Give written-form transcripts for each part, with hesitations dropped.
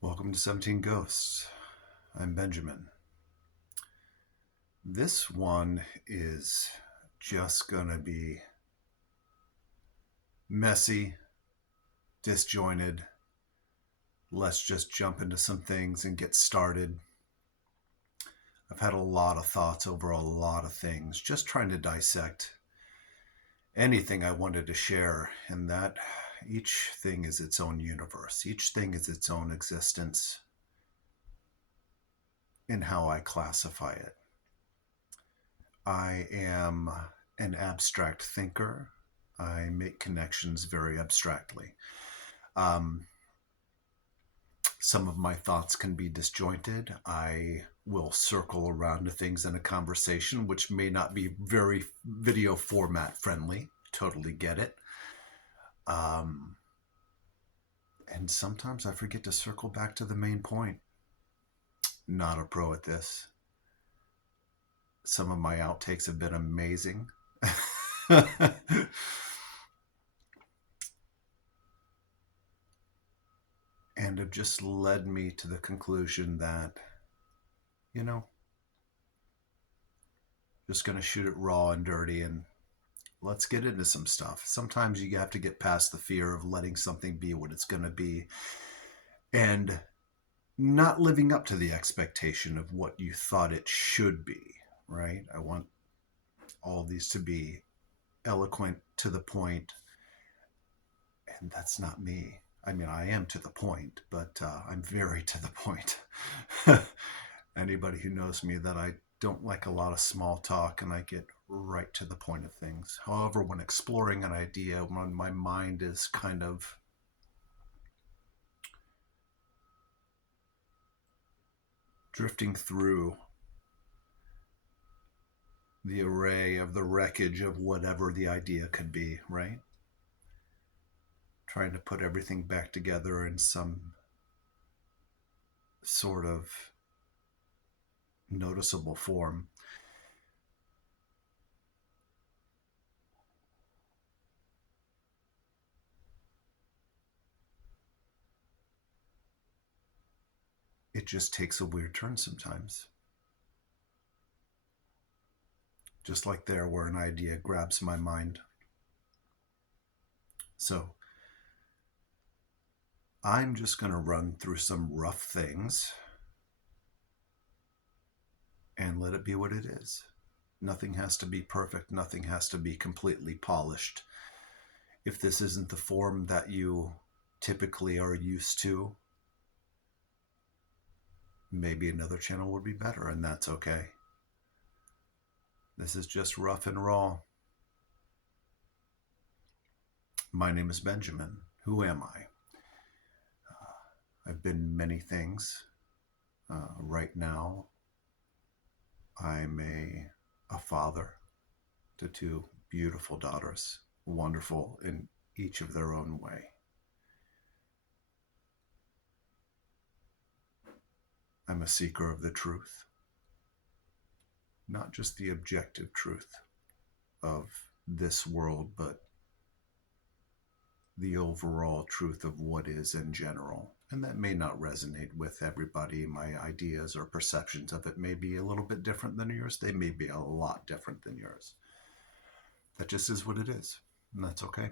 Welcome to 17 Ghosts. I'm Benjamin. This one is just gonna be messy, disjointed. Let's just jump into some things and get started. I've had a lot of thoughts over a lot of things, just trying to dissect anything I wanted to share, and that each thing is its own universe, each thing is its own existence in how I classify it. I am an abstract thinker. I make connections very abstractly. Um, some of my thoughts can be disjointed. I will circle around to things in a conversation, which may not be very video format friendly. Totally get it. Um, and sometimes I forget to circle back to the main point. Not a pro at this. Some of my outtakes have been amazing. And have just led me to the conclusion that, you know, just going to shoot it raw and dirty and let's get into some stuff. Sometimes you have to get past the fear of letting something be what it's going to be and not living up to the expectation of what you thought it should be, right? I want all these to be eloquent, to the point, and that's not me. I mean, I am to the point, but I'm very to the point. Anybody who knows me, that I don't like a lot of small talk and I get right to the point of things. However, when exploring an idea, when my mind is kind of drifting through the array of the wreckage of whatever the idea could be, right? Trying to put everything back together in some sort of noticeable form. It just takes a weird turn sometimes. Just like there, where an idea grabs my mind. So I'm just going to run through some rough things and let it be what it is. Nothing has to be perfect. Nothing has to be completely polished. If this isn't the form that you typically are used to, maybe another channel would be better, and that's okay. This is just rough and raw. My name is Benjamin. Who am I? I've been many things. Right now, I'm a father to two beautiful daughters, wonderful in each of their own way. I'm a seeker of the truth, not just the objective truth of this world, but the overall truth of what is in general. And that may not resonate with everybody. My ideas or perceptions of it may be a little bit different than yours. They may be a lot different than yours. That just is what it is, and that's okay.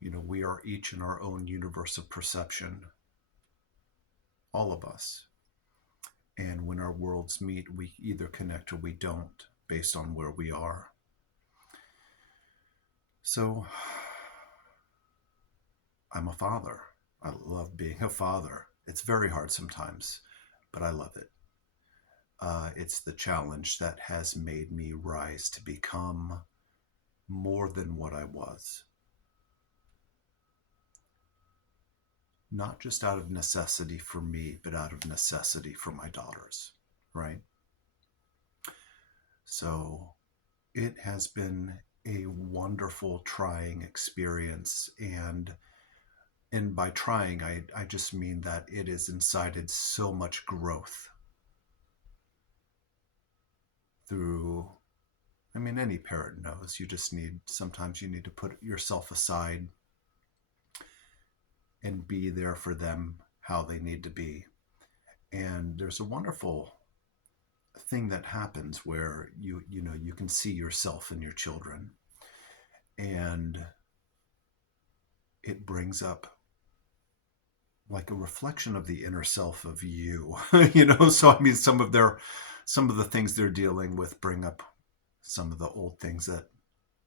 You know, we are each in our own universe of perception, all of us. And when our worlds meet, we either connect or we don't, based on where we are. So, I'm a father. I love being a father. It's very hard sometimes, but I love it. It's the challenge that has made me rise to become more than what I was. Not just out of necessity for me, but out of necessity for my daughters, right? So it has been a wonderful, trying experience. And by trying, I just mean that it has incited so much growth through, I mean, any parent knows, sometimes you need to put yourself aside and be there for them how they need to be. And there's a wonderful thing that happens where you can see yourself in your children, and it brings up like a reflection of the inner self of you. So I mean, some of the things they're dealing with bring up some of the old things that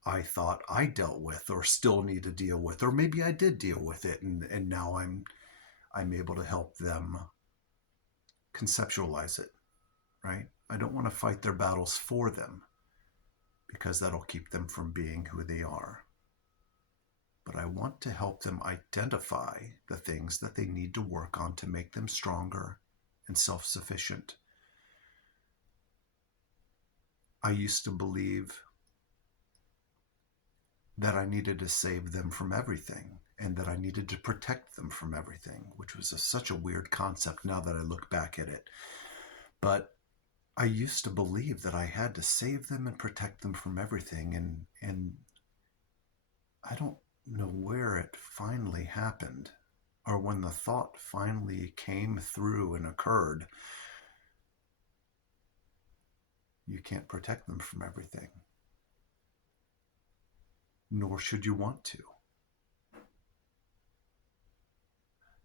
I thought I dealt with or still need to deal with, or maybe I did deal with it, and now I'm able to help them conceptualize it, right? I don't want to fight their battles for them because that'll keep them from being who they are. But I want to help them identify the things that they need to work on to make them stronger and self-sufficient. I used to believe that I needed to save them from everything and that I needed to protect them from everything, which was such a weird concept now that I look back at it. But I used to believe that I had to save them and protect them from everything, and I don't know where it finally happened or when the thought finally came through and occurred. You can't protect them from everything, nor should you want to.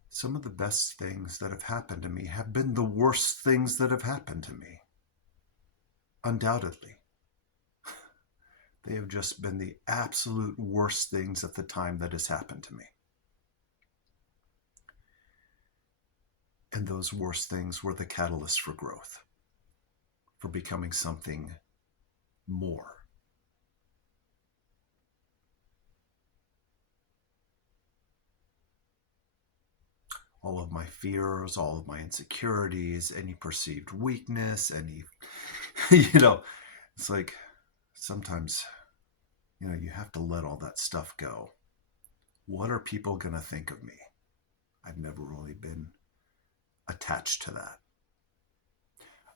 Some of the best things that have happened to me have been the worst things that have happened to me. Undoubtedly. They have just been the absolute worst things at the time that has happened to me. And those worst things were the catalyst for growth, for becoming something more. All of my fears, all of my insecurities, any perceived weakness, any, it's like sometimes, you have to let all that stuff go. What are people going to think of me? I've never really been attached to that.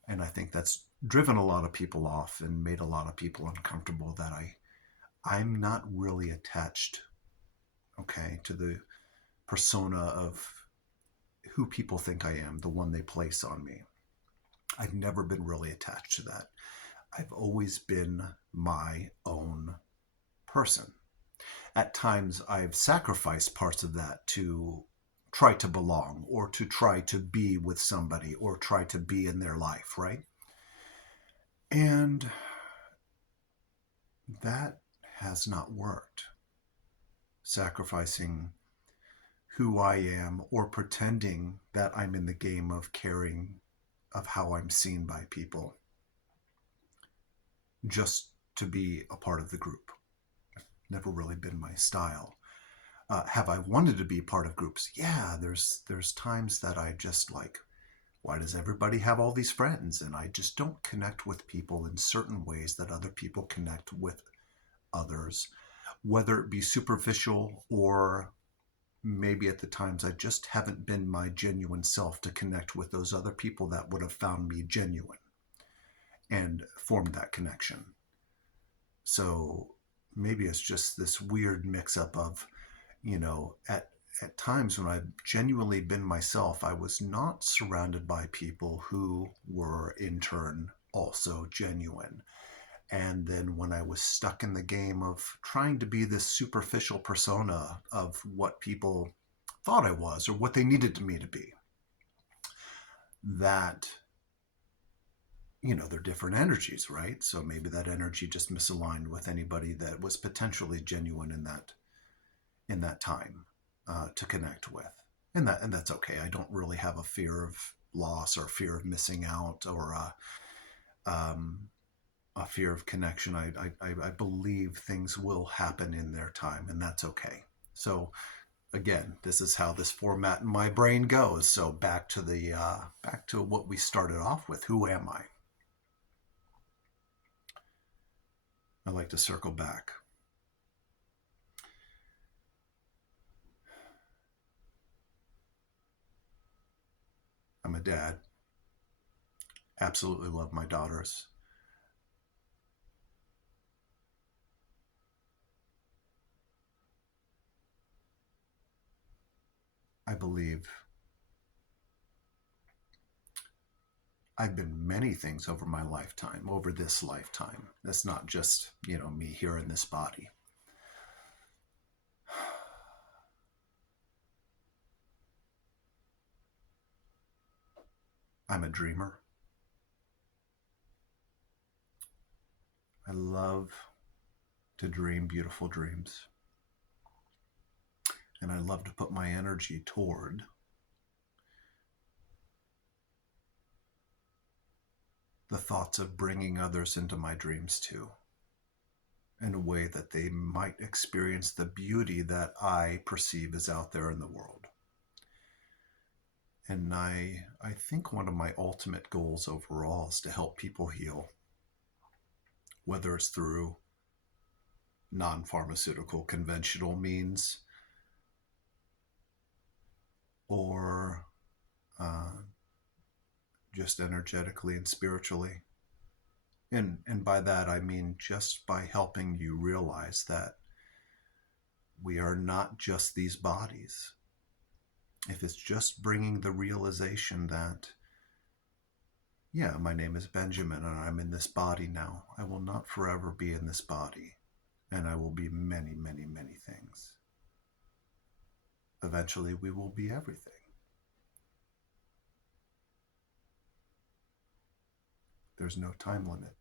And I think that's driven a lot of people off and made a lot of people uncomfortable, that I'm not really attached, okay, to the persona of who people think I am, the one they place on me. I've never been really attached to that. I've always been my own person. At times, I've sacrificed parts of that to try to belong or to try to be with somebody or try to be in their life, right? And that has not worked. Sacrificing who I am or pretending that I'm in the game of caring of how I'm seen by people just to be a part of the group. Never really been my style. Have I wanted to be part of groups? Yeah, there's times that I just like, why does everybody have all these friends? And I just don't connect with people in certain ways that other people connect with others, whether it be superficial or maybe at the times I just haven't been my genuine self to connect with those other people that would have found me genuine and formed that connection. So maybe it's just this weird mix-up of, at times when I've genuinely been myself, I was not surrounded by people who were in turn also genuine. And then when I was stuck in the game of trying to be this superficial persona of what people thought I was or what they needed me to be, that, they're different energies, right? So maybe that energy just misaligned with anybody that was potentially genuine in that time to connect with. And that's okay. I don't really have a fear of loss or fear of missing out or a fear of connection. I believe things will happen in their time, and that's okay. So again, this is how this format in my brain goes. So back to what we started off with. Who am I? I like to circle back. I'm a dad. Absolutely love my daughters. believe I've been many things over my lifetime, over this lifetime. That's not just, me here in this body. I'm a dreamer. I love to dream beautiful dreams. And I love to put my energy toward the thoughts of bringing others into my dreams too, in a way that they might experience the beauty that I perceive is out there in the world. And I think one of my ultimate goals overall is to help people heal, whether it's through non-pharmaceutical conventional means or just energetically and spiritually. And by that, I mean just by helping you realize that we are not just these bodies. If it's just bringing the realization that, yeah, my name is Benjamin and I'm in this body now. I will not forever be in this body, and I will be many, many, many things. Eventually, we will be everything. There's no time limit.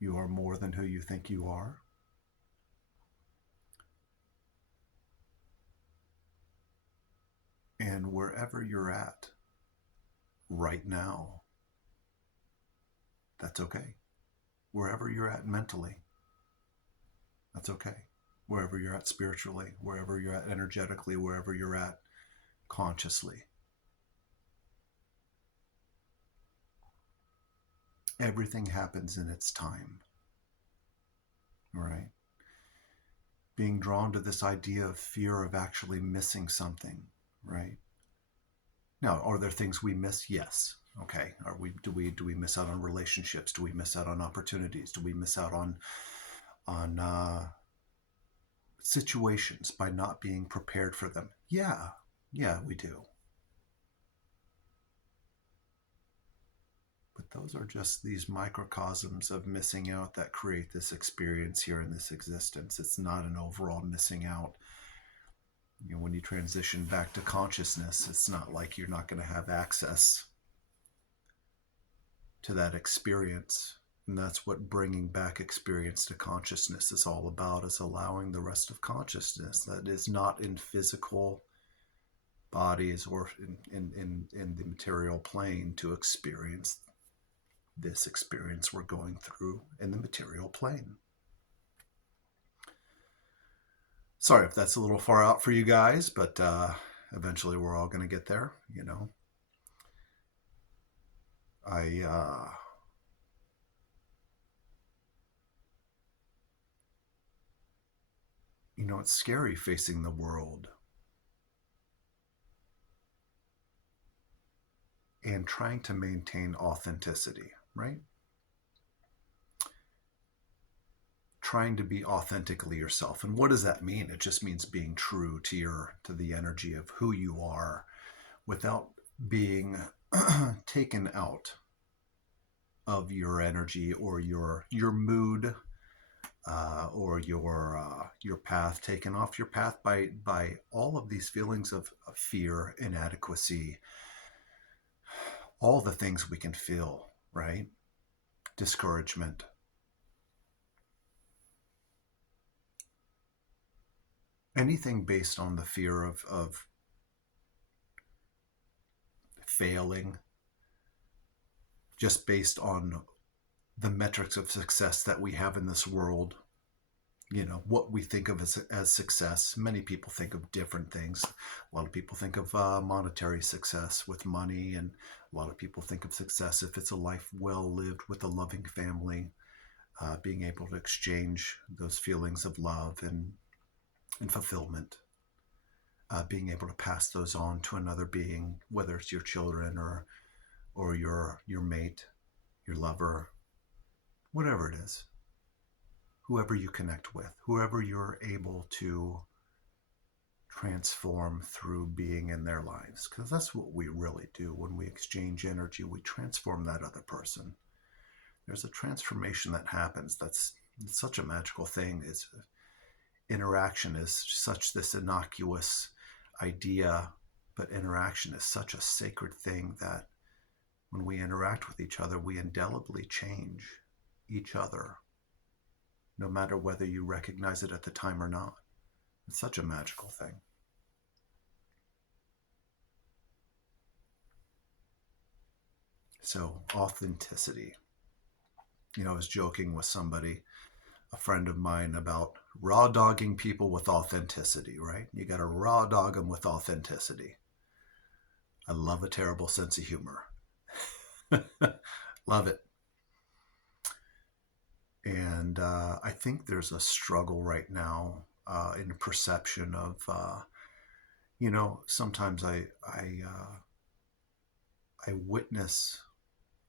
You are more than who you think you are. And wherever you're at right now, that's okay. Wherever you're at mentally, that's okay. Wherever you're at spiritually, wherever you're at energetically, wherever you're at consciously. Everything happens in its time, right? Being drawn to this idea of fear of actually missing something, right? Now, are there things we miss? Yes. Okay. Do we miss out on relationships? Do we miss out on opportunities? Do we miss out on situations by not being prepared for them? Yeah, we do. But those are just these microcosms of missing out that create this experience here in this existence. It's not an overall missing out. When you transition back to consciousness, it's not like you're not going to have access to that experience. And that's what bringing back experience to consciousness is all about, is allowing the rest of consciousness that is not in physical bodies or in the material plane to experience this experience we're going through in the material plane. Sorry if that's a little far out for you guys, but eventually we're all going to get there, it's scary facing the world and trying to maintain authenticity, right? Trying to be authentically yourself. And what does that mean? It just means being true to the energy of who you are without being taken out of your energy or your mood or your path, taken off your path by all of these feelings of fear, inadequacy, all the things we can feel, right? Discouragement. Anything based on the fear of failing, just based on the metrics of success that we have in this world, what we think of as success. Many people think of different things. A lot of people think of monetary success with money, and a lot of people think of success if it's a life well lived with a loving family, being able to exchange those feelings of love and fulfillment, being able to pass those on to another being, whether it's your children or your mate, your lover, whatever it is, whoever you connect with, whoever you're able to transform through being in their lives, because that's what we really do. When we exchange energy, we transform that other person. There's a transformation that happens. That's such a magical thing. Is interaction is such this innocuous idea, but interaction is such a sacred thing that when we interact with each other, we indelibly change each other, no matter whether you recognize it at the time or not. It's such a magical thing. So, authenticity. I was joking with somebody, a friend of mine, about raw dogging people with authenticity, right? You got to raw dog them with authenticity. I love a terrible sense of humor. Love it. And I think there's a struggle right now in perception of, sometimes I witness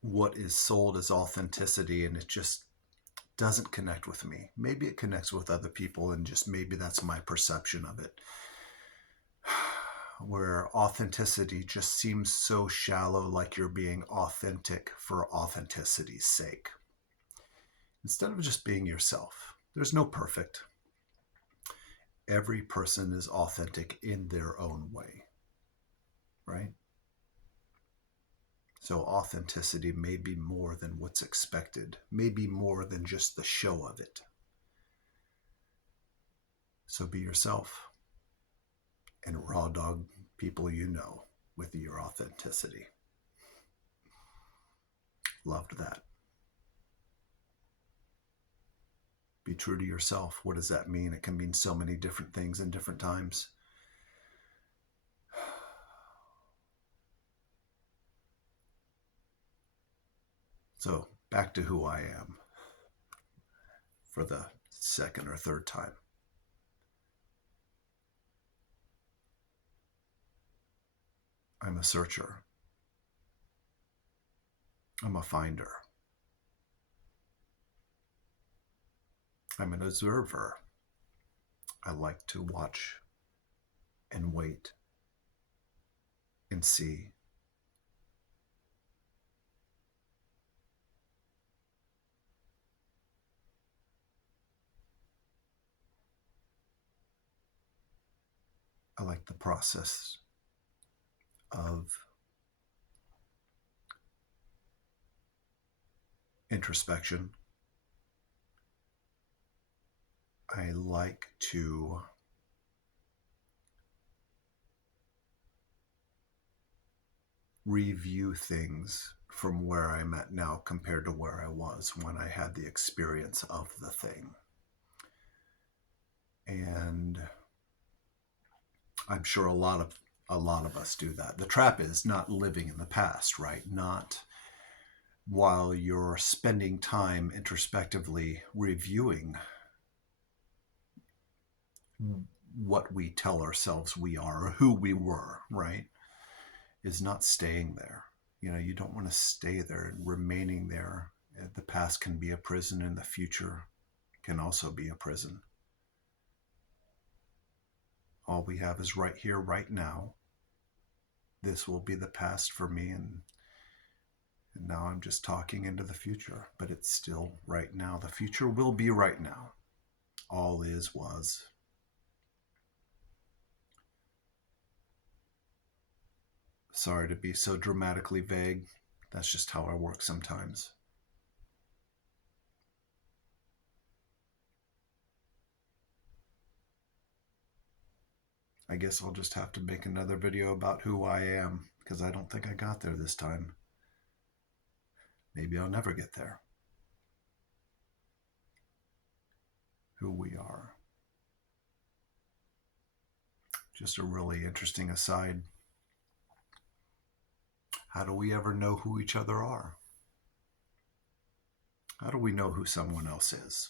what is sold as authenticity, and it just doesn't connect with me. Maybe it connects with other people, and just maybe that's my perception of it. Where authenticity just seems so shallow, like you're being authentic for authenticity's sake, instead of just being yourself. There's no perfect. Every person is authentic in their own way, right? So authenticity may be more than what's expected, maybe more than just the show of it. So be yourself and raw dog people with your authenticity. Loved that. Be true to yourself. What does that mean? It can mean so many different things in different times. So back to who I am for the second or third time. I'm a searcher. I'm a finder. I'm an observer. I like to watch and wait and see. I like the process of introspection. I like to review things from where I'm at now compared to where I was when I had the experience of the thing. And I'm sure a lot of us do that. The trap is not living in the past, right? Not while you're spending time introspectively reviewing what we tell ourselves we are, or who we were, right? Is not staying there. You don't want to stay there and remaining there. The past can be a prison, and the future can also be a prison. All we have is right here, right now. This will be the past for me, and now I'm just talking into the future, but it's still right now. The future will be right now. All is was. Sorry to be so dramatically vague. That's just how I work sometimes. I guess I'll just have to make another video about who I am, because I don't think I got there this time. Maybe I'll never get there. Who we are. Just a really interesting aside. How do we ever know who each other are? How do we know who someone else is?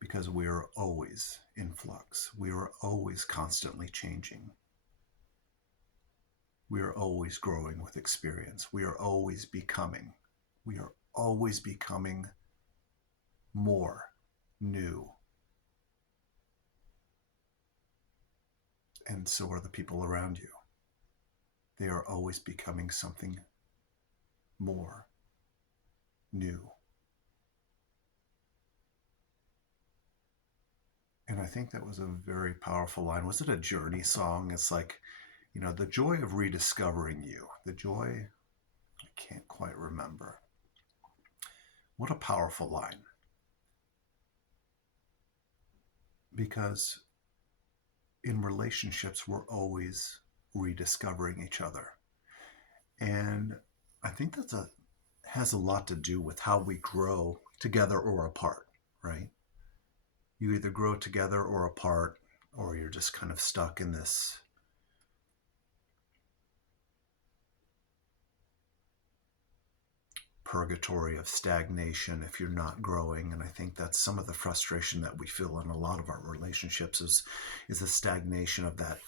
Because we are always in flux. We are always constantly changing. We are always growing with experience. We are always becoming. We are always becoming more new. and so are the people around you. They are always becoming something more new. And I think that was a very powerful line. Was it a Journey song? It's like, the joy of rediscovering you. The joy, I can't quite remember. What a powerful line. Because in relationships, we're always rediscovering each other. And I think has a lot to do with how we grow together or apart, right? You either grow together or apart, or you're just kind of stuck in this purgatory of stagnation if you're not growing. And I think that's some of the frustration that we feel in a lot of our relationships is the stagnation of that,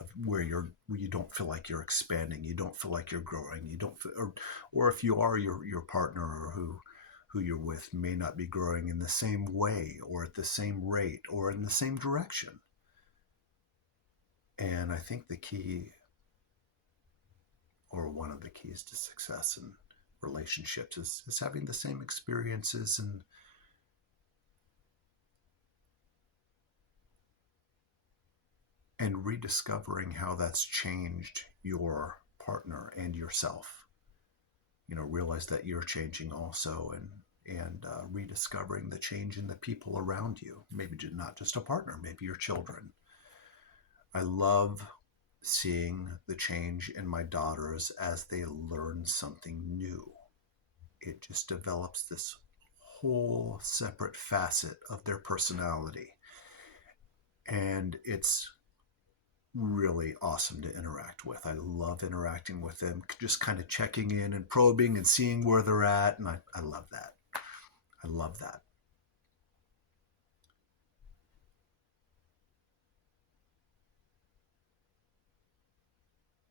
of where you don't feel like you're expanding, you don't feel like you're growing, you don't feel, or if you are, your partner or who you're with may not be growing in the same way or at the same rate or in the same direction. And I think the key, or one of the keys to success in relationships, is having the same experiences and rediscovering how that's changed your partner and yourself. Realize that you're changing also, and rediscovering the change in the people around you. Maybe not just a partner, maybe your children. I love seeing the change in my daughters as they learn something new. It just develops this whole separate facet of their personality. And it's really awesome to interact with. I love interacting with them, just kind of checking in and probing and seeing where they're at. And I love that. I love that.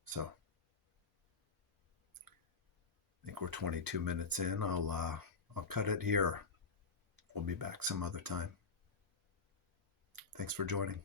So I think we're 22 minutes in. I'll cut it here. We'll be back some other time. Thanks for joining.